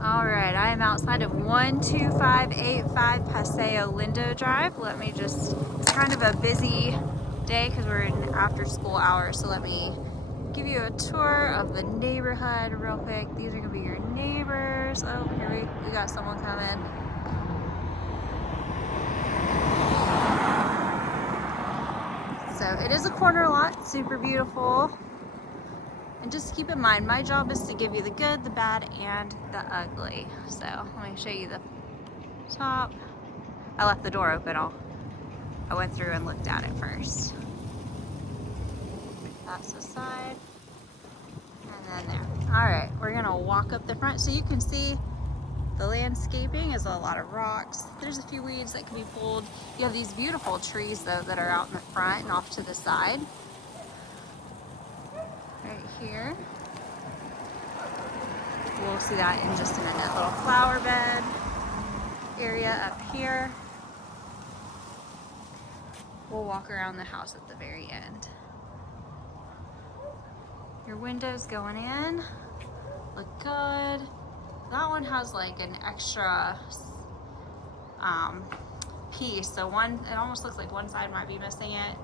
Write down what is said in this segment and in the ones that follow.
All right, I am outside of 12585 Paseo Lindo Drive. It's kind of a busy day because we're in after school hours. So let me give you a tour of the neighborhood real quick. These are gonna be your neighbors. Oh, here we got someone coming. So it is a corner lot, super beautiful. And just keep in mind, my job is to give you the good, the bad, and the ugly. So let me show you the top. I left the door open. I went through and looked at it first. That's the side. And then there. All right, we're gonna walk up the front so you can see the landscaping is a lot of rocks. There's a few weeds that can be pulled. You have these beautiful trees though that are out in the front and off to the side. Right here. We'll see that in just a minute. Little flower bed area up here. We'll walk around the house at the very end. Your windows going in look good. That one has like an extra piece. So it almost looks like one side might be missing it.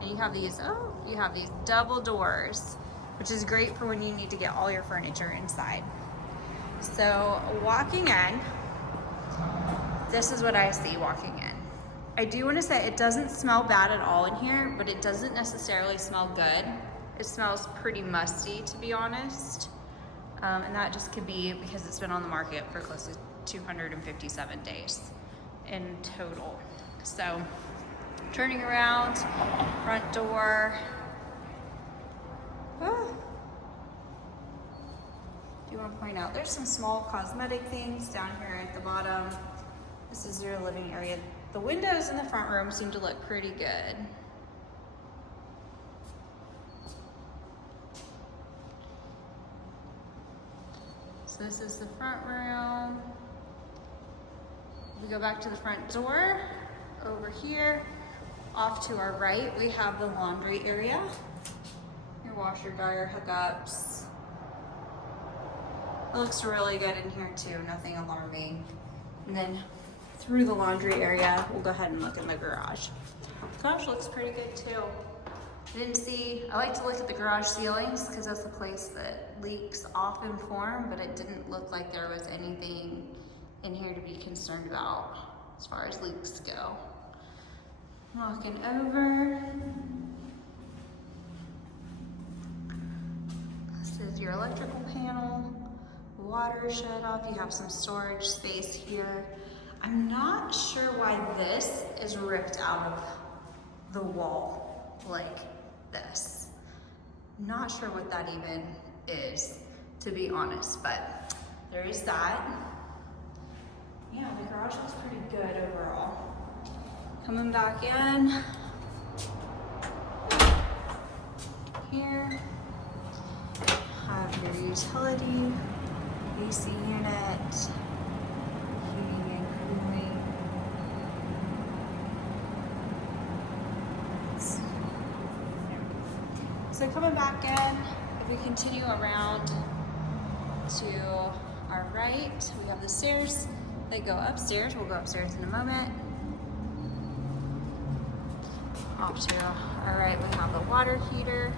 And you have these double doors, which is great for when you need to get all your furniture inside. So walking in, this is what I see walking in. I do want to say it doesn't smell bad at all in here, but it doesn't necessarily smell good. It smells pretty musty, to be honest. And that just could be because it's been on the market for close to 257 days in total. So turning around, front door. Oh. Do you want to point out, there's some small cosmetic things down here at the bottom. This is your living area. The windows in the front room seem to look pretty good. So this is the front room. We go back to the front door. Over here, off to our right, we have the laundry area. Your washer dryer hookups. It looks really good in here too, nothing alarming. And then through the laundry area, we'll go ahead and look in the garage. The garage looks pretty good too. I like to look at the garage ceilings because that's the place that leaks often form, but it didn't look like there was anything in here to be concerned about as far as leaks go. Walking over. This is your electrical panel. Water shut off. You have some storage space here. I'm not sure why this is ripped out of the wall like this. Not sure what that even is, to be honest, but there is that. Yeah, the garage looks pretty good overall. Coming back in. Here, have your utility, AC unit, heating and cooling. So coming back in, if we continue around to our right, we have the stairs that go upstairs. We'll go upstairs in a moment. Off to our right, we have the water heater.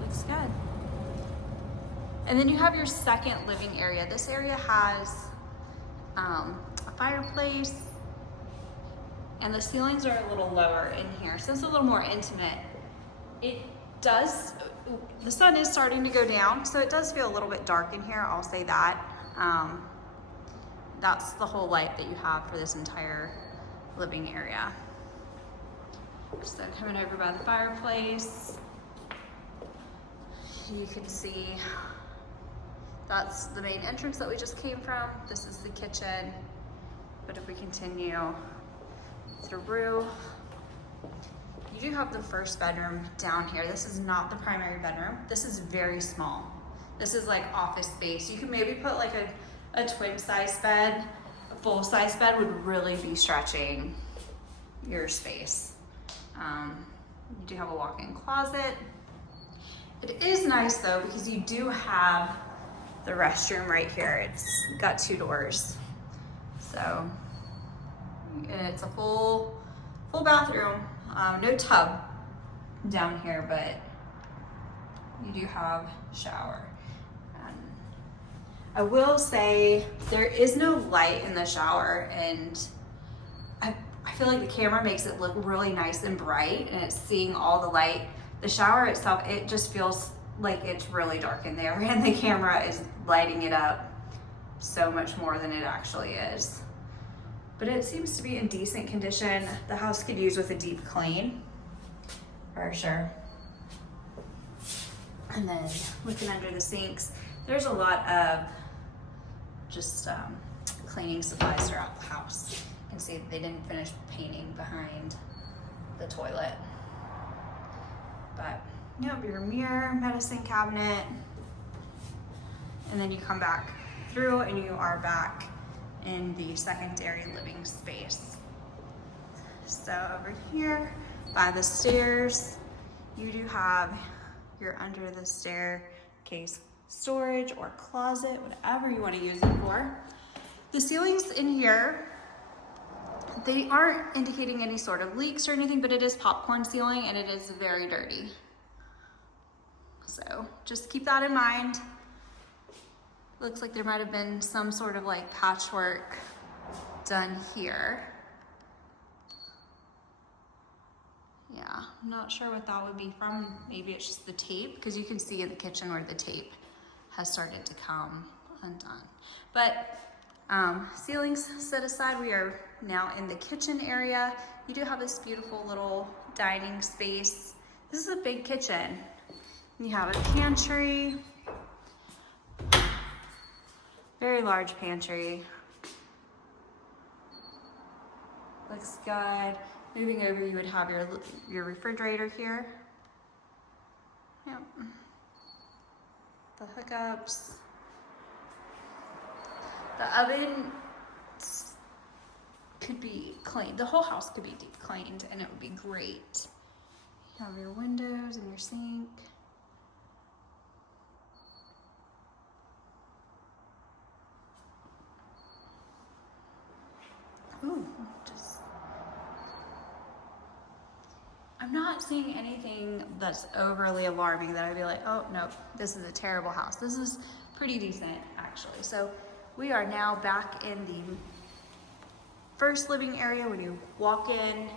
Looks good. And then you have your second living area. This area has a fireplace, and the ceilings are a little lower in here, so it's a little more intimate. The sun is starting to go down, so it does feel a little bit dark in here, I'll say that. That's the whole light that you have for this entire living area. So coming over by the fireplace, you can see that's the main entrance that we just came from. This is the kitchen. But if we continue through, you do have the first bedroom down here. This is not the primary bedroom. This is very small. This is like office space. You can maybe put like a twin size bed. A full size bed would really be stretching your space. You do have a walk-in closet. It is nice though because you do have the restroom right here. It's got 2 doors. So, and it's a full bathroom. No tub down here, but you do have shower. I will say there is no light in the shower, and I feel like the camera makes it look really nice and bright, and it's seeing all the light. The shower itself, it just feels like it's really dark in there, and the camera is lighting it up so much more than it actually is. But it seems to be in decent condition. The house could use with a deep clean, for sure. And then looking under the sinks, there's a lot of just cleaning supplies throughout the house. You can see they didn't finish painting behind the toilet. But you have your mirror, medicine cabinet, and then you come back through and you are back in the secondary living space. So over here by the stairs, you do have your under the staircase storage or closet, whatever you want to use it for. The ceilings in here, they aren't indicating any sort of leaks or anything, but it is popcorn ceiling and it is very dirty. So just keep that in mind. Looks like there might have been some sort of like patchwork done here. Yeah, I'm not sure what that would be from. Maybe it's just the tape, because you can see in the kitchen where the tape has started to come undone. But ceilings set aside, we are now in the kitchen area. You do have this beautiful little dining space. This is a big kitchen. You have a pantry, very large pantry. Looks good. Moving over, you would have your refrigerator here. Yep. The hookups. The oven could be cleaned. The whole house could be deep cleaned and it would be great. You have your windows and your sink. Ooh, I'm not seeing anything that's overly alarming that I'd be like, oh no, this is a terrible house. This is pretty decent actually. So we are now back in the first living area. When you walk in,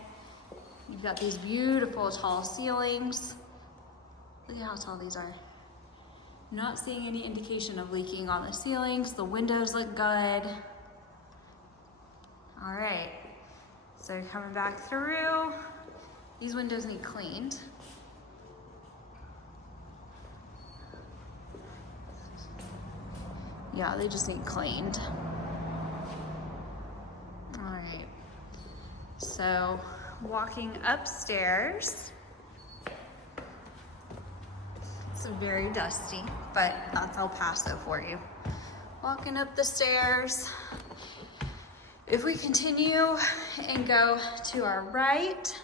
you've got these beautiful tall ceilings. Look at how tall these are. Not seeing any indication of leaking on the ceilings. The windows look good. All right, so coming back through, these windows need cleaned. Yeah, they just need cleaned. All right, so walking upstairs, it's very dusty, but that's El Paso for you. Walking up the stairs. If we continue and go to our right,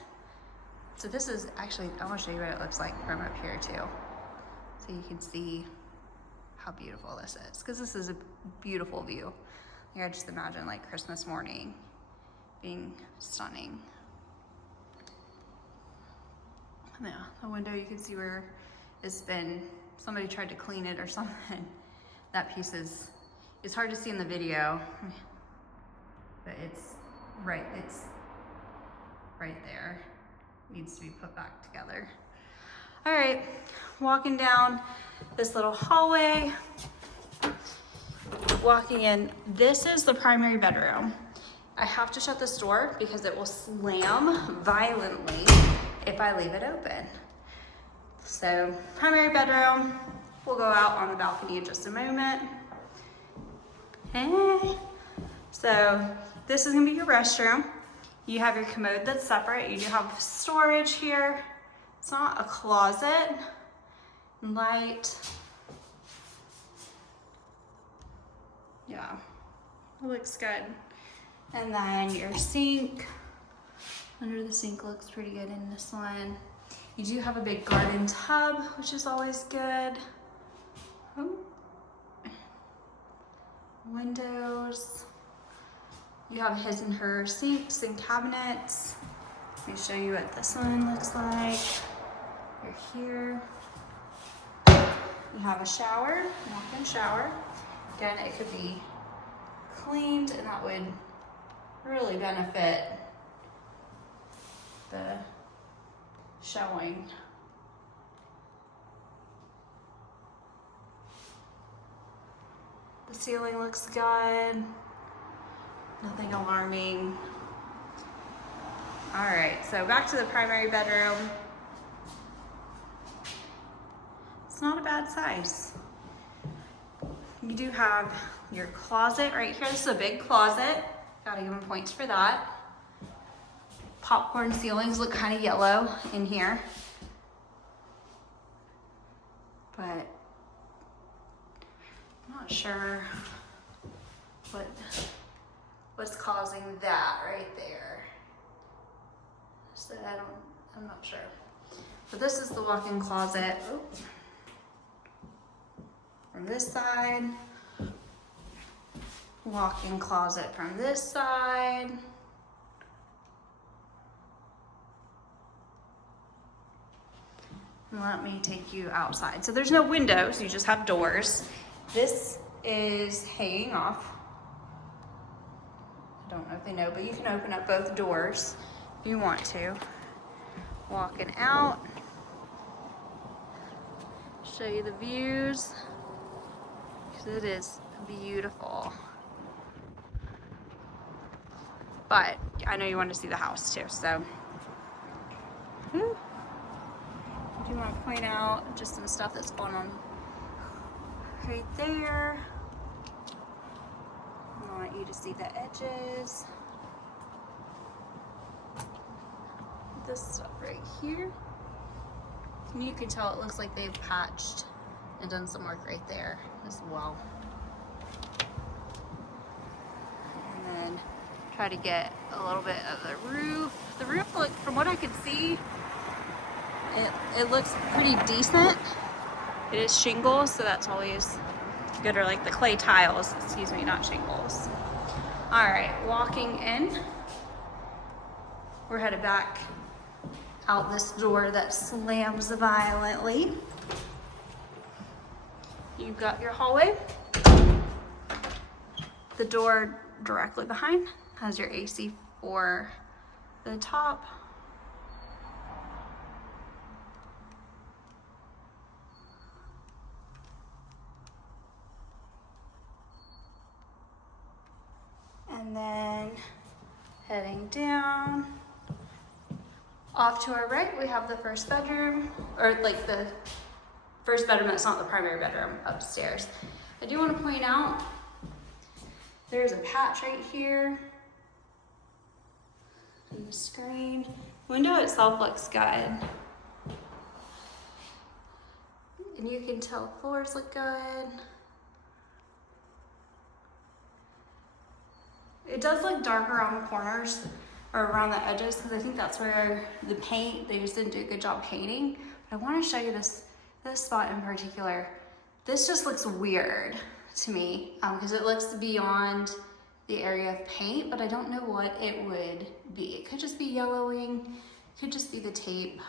so this is actually, I want to show you what it looks like from up here too. So you can see how beautiful this is, because this is a beautiful view. Like I just imagine like Christmas morning being stunning. Yeah, the window, you can see where it's been, somebody tried to clean it or something. That piece is, it's hard to see in the video, but it's right there. Needs to be put back together. All right, walking down this little hallway, walking in, this is the primary bedroom. I have to shut this door because it will slam violently if I leave it open. So primary bedroom, we'll go out on the balcony in just a moment. Hey. So this is gonna be your restroom. You have your commode that's separate. You do have storage here. It's not a closet. Light. Yeah, it looks good. And then your sink, Under the sink looks pretty good in this one. You do have a big garden tub, which is always good. Oh. Windows. You have his and her sinks and cabinets. Let me show you what this one looks like. You're here. You have a shower, walk-in shower. Again, it could be cleaned, and that would really benefit the showing. The ceiling looks good. Nothing alarming. All right, so back to the primary bedroom. It's not a bad size. You do have your closet right here. This is a big closet. Gotta give them points for that. Popcorn ceilings look kind of yellow in here. But I'm not sure what's causing that right there. So I'm not sure. But this is the walk-in closet. Oh. From this side. Walk-in closet from this side. Let me take you outside. So there's no windows, you just have doors. This is hanging off. I don't know if they know, but you can open up both doors if you want to. Walking out. Show you the views. It is beautiful. But I know you want to see the house too, so. I do want to point out just some stuff that's going on right there. I want you to see the edges. This stuff right here. And you can tell it looks like they've patched and done some work right there as well. And then try to get a little bit of the roof. The roof, look, from what I can see, it looks pretty decent. It is shingles, so that's always good, or like the clay tiles, excuse me, not shingles. All right, walking in. We're headed back out this door that slams violently. You've got your hallway. The door directly behind has your AC for the top. And then heading down. Off to our right, we have the first bedroom, or like the first bedroom that's not the primary bedroom upstairs. I do want to point out there's a patch right here on the screen. The window itself looks good. And you can tell floors look good. It does look darker on the corners or around the edges, because I think that's where the paint, they just didn't do a good job painting. But I want to show you this spot in particular. This just looks weird to me because it looks beyond the area of paint, but I don't know what it would be. It could just be yellowing, it could just be the tape.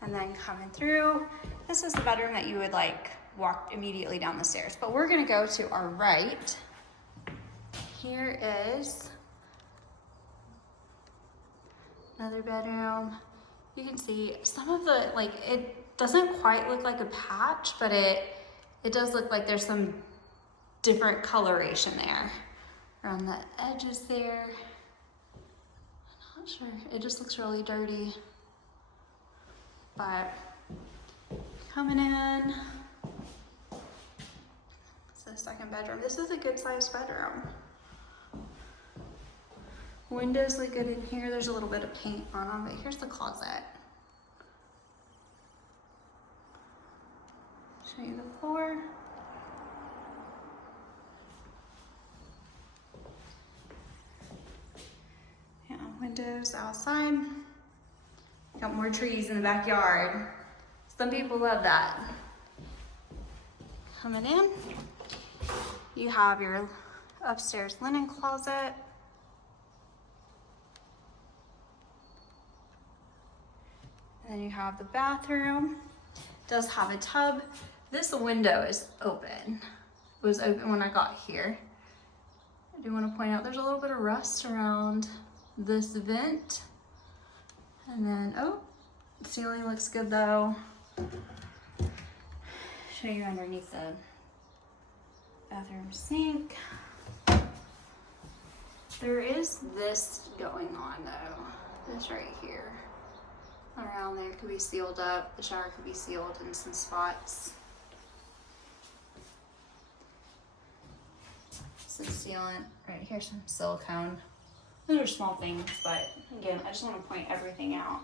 And then coming through, this is the bedroom that you would like walk immediately down the stairs. But we're gonna go to our right. Here is another bedroom. You can see some of the, like, it doesn't quite look like a patch, but it does look like there's some different coloration there. Around the edges there. I'm not sure, it just looks really dirty. But coming in, it's the second bedroom. This is a good sized bedroom. Windows look good in here. There's a little bit of paint on them, but here's the closet. Show you the floor. windows outside. Got more trees in the backyard. Some people love that. Coming in, you have your upstairs linen closet. And then you have the bathroom. Does have a tub. This window is open. It was open when I got here. I do want to point out there's a little bit of rust around this vent. And then, oh, the ceiling looks good though. Show you underneath the bathroom sink. There is this going on though, this right here. Around there could be sealed up. The shower could be sealed in some spots. Some sealant. Right here's some silicone. Those are small things, but again, I just want to point everything out.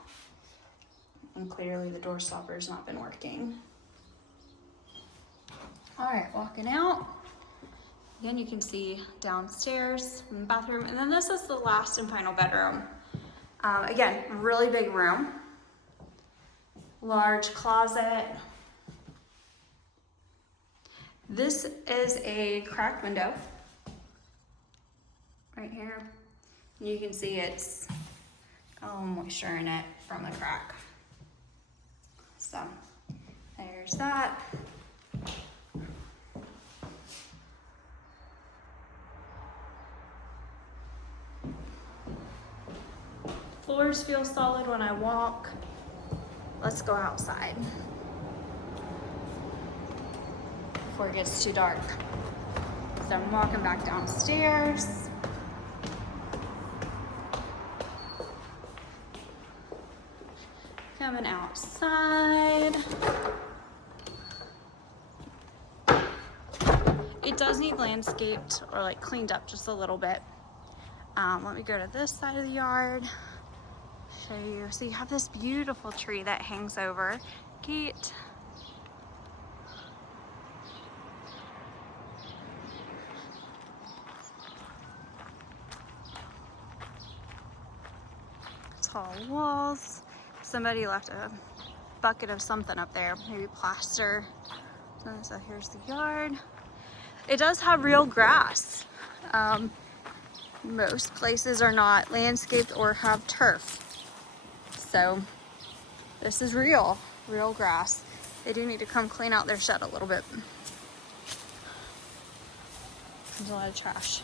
And clearly the door stopper's not been working. All right, walking out. Again, you can see downstairs in the bathroom, and then this is the last and final bedroom. Again, really big room. Large closet. This is a cracked window right here. You can see it's moisture in it from the crack. So there's that. Floors feel solid when I walk. Let's go outside before it gets too dark. So I'm walking back downstairs. Coming outside. It does need landscaped or like cleaned up just a little bit. Let me go to this side of the yard. Show you. So you have this beautiful tree that hangs over gate. Tall walls. Somebody left a bucket of something up there, maybe plaster. So here's the yard. It does have real grass. Most places are not landscaped or have turf. So this is real grass. They do need to come clean out their shed a little bit. There's a lot of trash.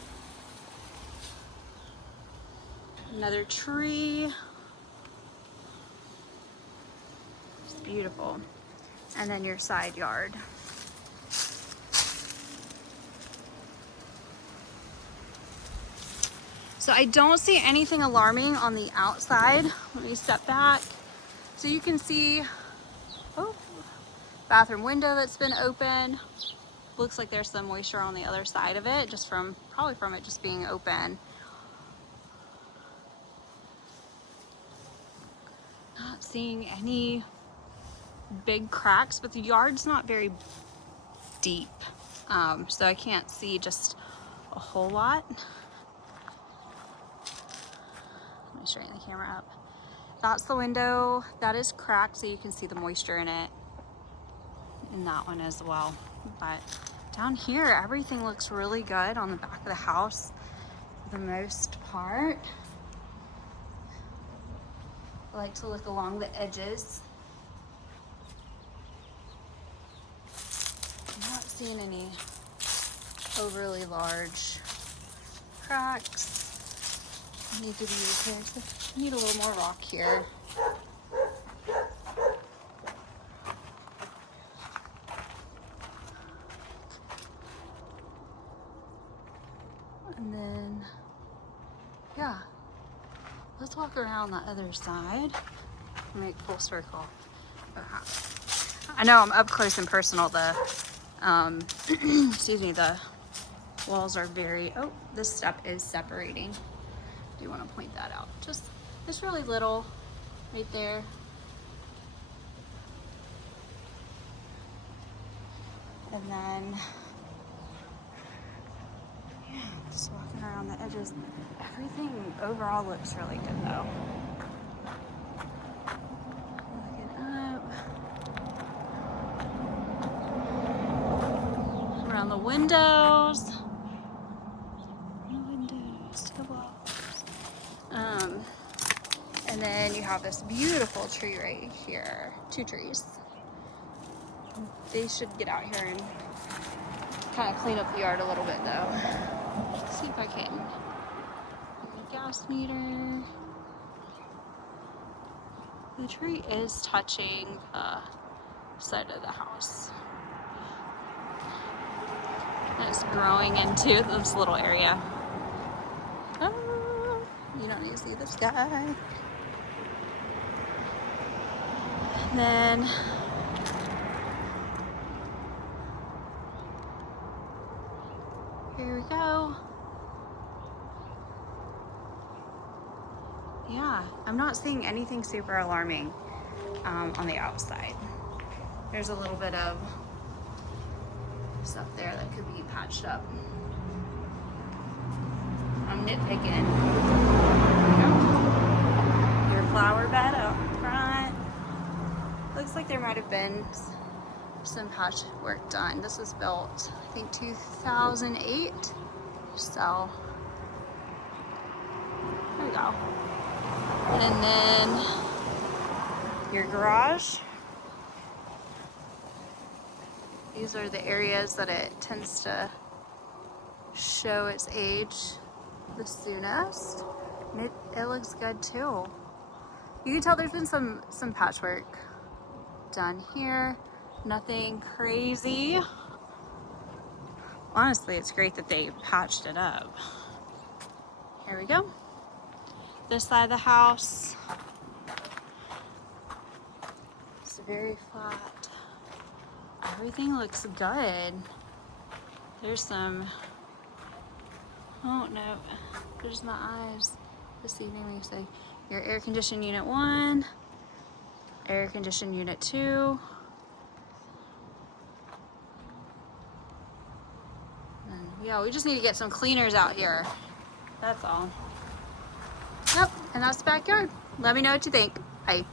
Another tree. It's beautiful. And then your side yard. So I don't see anything alarming on the outside. Let me step back. So you can see, oh, bathroom window that's been open. Looks like there's some moisture on the other side of it, just from, probably from it just being open. Not seeing any big cracks, but the yard's not very deep. So I can't see just a whole lot. Let me straighten the camera up. That's the window. That is cracked, so you can see the moisture in it. In that one as well. But down here, everything looks really good on the back of the house for the most part. I like to look along the edges. I'm not seeing any overly large cracks. Need to be repaired. So need a little more rock here. And then, yeah, let's walk around the other side. Make full circle. I know I'm up close and personal. The, excuse me, the walls are very, oh, this step is separating. Do you want to point that out? Just really little right there. And then, yeah, just walking around the edges. Everything overall looks really good though. Looking up. Around the windows. The walls. And then you have this beautiful tree right here. 2 trees. They should get out here and kind of clean up the yard a little bit though. Let's see if I can. The gas meter. The tree is touching the side of the house. And it's growing into this little area. Oh, you don't need to see the sky. And then here we go. Yeah, I'm not seeing anything super alarming on the outside. There's a little bit of stuff there that could be patched up. I'm nitpicking. Your flower bed out front. Looks like there might have been some patch work done. This was built, I think, 2008. So, there we go. And then your garage. These are the areas that it tends to show its age the soonest. And it looks good too. You can tell there's been some patchwork done here. Nothing crazy. Honestly, it's great that they patched it up. Here we go. This side of the house. It's very flat. Everything looks good. There's some, oh no, there's my eyes. This evening we say your air conditioned unit 1, air conditioned unit 2. And yeah, we just need to get some cleaners out here. That's all. Yep, and that's the backyard. Let me know what you think. Bye.